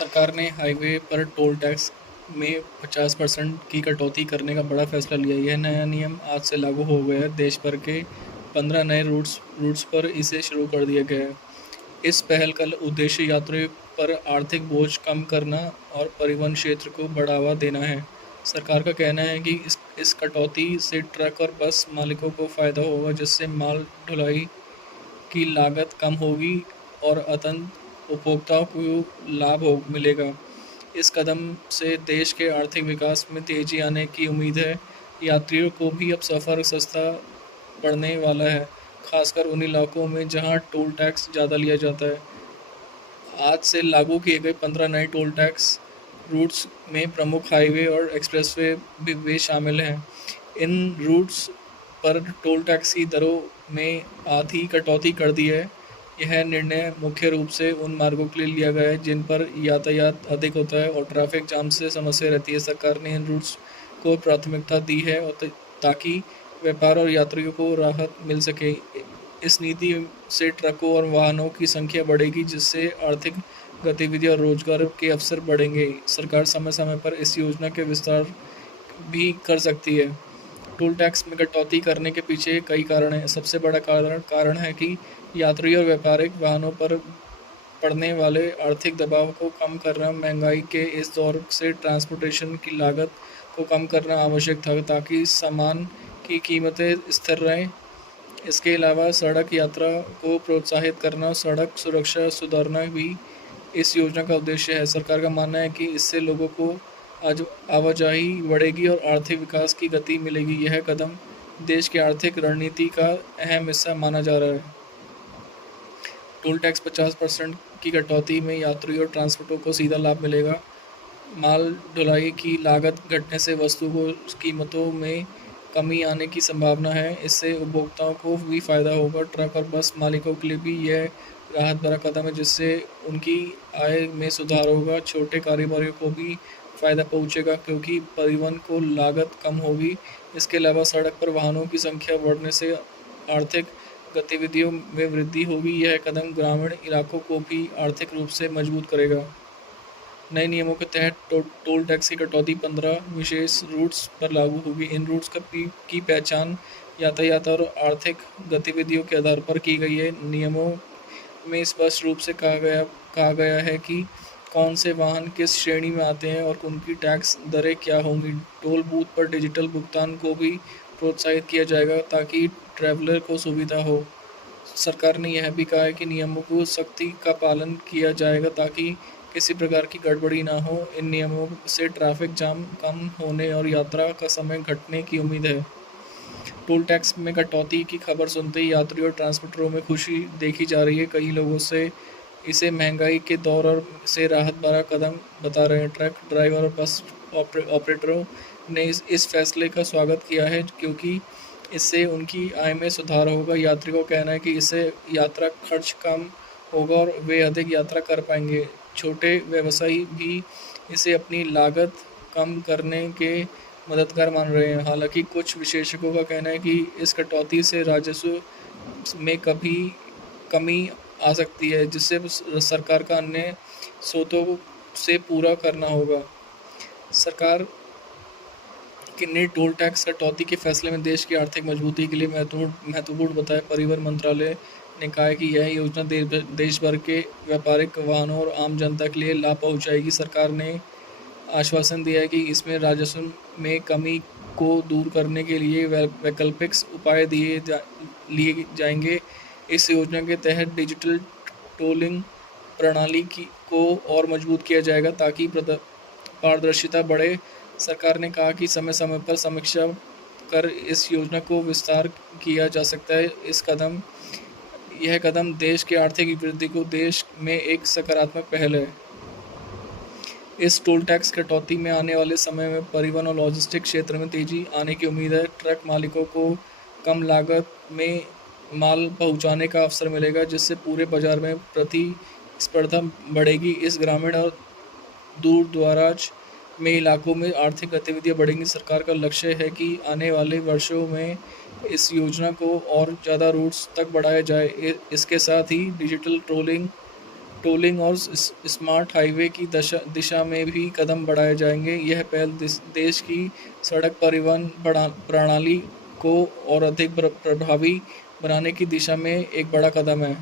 सरकार ने हाईवे पर टोल टैक्स में 50% की कटौती करने का बड़ा फैसला लिया। यह नया नियम आज से लागू हो गया है। देश भर के 15 नए रूट्स पर इसे शुरू कर दिया गया है। इस पहल का उद्देश्य यात्रियों पर आर्थिक बोझ कम करना और परिवहन क्षेत्र को बढ़ावा देना है। सरकार का कहना है कि इस कटौती से ट्रक और बस मालिकों को फ़ायदा होगा, जिससे माल ढुलाई की लागत कम होगी और अंततः उपभोक्ताओं को लाभ हो मिलेगा। इस कदम से देश के आर्थिक विकास में तेज़ी आने की उम्मीद है। यात्रियों को भी अब सफ़र सस्ता पड़ने वाला है, खासकर उन इलाकों में जहां टोल टैक्स ज़्यादा लिया जाता है। आज से लागू किए गए 15 नए टोल टैक्स रूट्स में प्रमुख हाईवे और एक्सप्रेसवे भी वे शामिल हैं। इन रूट्स पर टोल टैक्स की दरों में आधी कटौती कर दी है। यह निर्णय मुख्य रूप से उन मार्गों के लिए लिया गया है जिन पर यातायात अधिक होता है और ट्रैफिक जाम से समस्या रहती है। सरकार ने इन रूट्स को प्राथमिकता दी है और ताकि व्यापार और यात्रियों को राहत मिल सके। इस नीति से ट्रकों और वाहनों की संख्या बढ़ेगी, जिससे आर्थिक गतिविधि और रोजगार के अवसर बढ़ेंगे। सरकार समय समय पर इस योजना के विस्तार भी कर सकती है। टोल टैक्स में कटौती करने के पीछे कई कारण हैं। सबसे बड़ा कारण है कि यात्री और व्यापारिक वाहनों पर पड़ने वाले आर्थिक दबाव को कम करना। महंगाई के इस दौर से ट्रांसपोर्टेशन की लागत को कम करना आवश्यक था, ताकि सामान की कीमतें स्थिर रहें। इसके अलावा सड़क यात्रा को प्रोत्साहित करना और सड़क सुरक्षा सुधारना भी इस योजना का उद्देश्य है। सरकार का मानना है कि इससे लोगों को आज आवाजाही बढ़ेगी और आर्थिक विकास की गति मिलेगी। यह कदम देश की आर्थिक रणनीति का अहम हिस्सा माना जा रहा है। टोल टैक्स 50% की कटौती में यात्री और ट्रांसपोर्टरों को सीधा लाभ मिलेगा। माल ढुलाई की लागत घटने से वस्तु को कीमतों में कमी आने की संभावना है। इससे उपभोक्ताओं को भी फ़ायदा होगा। ट्रक और बस मालिकों के लिए भी यह राहत भरा कदम है, जिससे उनकी आय में सुधार होगा। छोटे कारोबारियों को भी फ़ायदा पहुंचेगा, क्योंकि परिवहन को लागत कम होगी। इसके अलावा सड़क पर वाहनों की संख्या बढ़ने से आर्थिक गतिविधियों में वृद्धि होगी। यह कदम ग्रामीण इलाकों को भी आर्थिक रूप से मजबूत करेगा। नए नियमों के तहत टोल टैक्स की कटौती 15 विशेष रूट्स पर लागू होगी। इन रूट्स की पहचान यातायात और आर्थिक गतिविधियों के आधार पर की गई है। नियमों में स्पष्ट रूप से कहा गया है कि कौन से वाहन किस श्रेणी में आते हैं और उनकी टैक्स दरें क्या होंगी। टोल बूथ पर डिजिटल भुगतान को भी प्रोत्साहित किया जाएगा, ताकि ट्रैवलर को सुविधा हो। सरकार ने यह भी कहा है कि नियमों को सख्ती का पालन किया जाएगा, ताकि किसी प्रकार की गड़बड़ी ना हो। इन नियमों से ट्रैफिक जाम कम होने और यात्रा का समय घटने की उम्मीद है। टोल टैक्स में कटौती की खबर सुनते ही यात्रियों और ट्रांसपोर्टरों में खुशी देखी जा रही है। कई लोगों से इसे महंगाई के दौर और से राहत भरा कदम बता रहे हैं। ट्रक ड्राइवर और बस ऑपरेटरों ने इस फैसले का स्वागत किया है, क्योंकि इससे उनकी आय में सुधार होगा। यात्रियों का कहना है कि इससे यात्रा खर्च कम होगा और वे अधिक यात्रा कर पाएंगे। छोटे व्यवसायी भी इसे अपनी लागत कम करने के मददगार मान रहे हैं। हालांकि कुछ विशेषज्ञों का कहना है कि इस कटौती से राजस्व में कभी कमी आ सकती है, जिससे सरकार का अन्य स्रोतों से पूरा करना होगा। सरकार ने टोल टैक्स कटौती के फैसले में देश की आर्थिक मजबूती के लिए महत्वपूर्ण बताया। परिवहन मंत्रालय ने कहा है कि यह योजना देश भर के व्यापारिक वाहनों और आम जनता के लिए लाभ पहुंचाएगी। सरकार ने आश्वासन दिया है कि इसमें राजस्व में कमी को दूर करने के लिए वैकल्पिक उपाय लिए जाएंगे। इस योजना के तहत डिजिटल टोलिंग प्रणाली को और मजबूत किया जाएगा, ताकि पारदर्शिता बढ़े। सरकार ने कहा कि समय समय पर समीक्षा कर इस योजना को विस्तार किया जा सकता है। यह कदम देश के आर्थिक वृद्धि को देश में एक सकारात्मक पहल है। इस टोल टैक्स कटौती में आने वाले समय में परिवहन और लॉजिस्टिक क्षेत्र में तेजी आने की उम्मीद है। ट्रक मालिकों को कम लागत में माल पहुंचाने का अवसर मिलेगा, जिससे पूरे बाजार में प्रतिस्पर्धा बढ़ेगी। इस ग्रामीण और दूर दराज में इलाकों में आर्थिक गतिविधियां बढ़ेंगी। सरकार का लक्ष्य है कि आने वाले वर्षों में इस योजना को और ज़्यादा रूट्स तक बढ़ाया जाए। इसके साथ ही डिजिटल टोलिंग टोलिंग और स्मार्ट हाईवे की दिशा में भी कदम बढ़ाए जाएंगे। यह पहल देश की सड़क परिवहन प्रणाली को और अधिक प्रभावी बनाने की दिशा में एक बड़ा कदम है।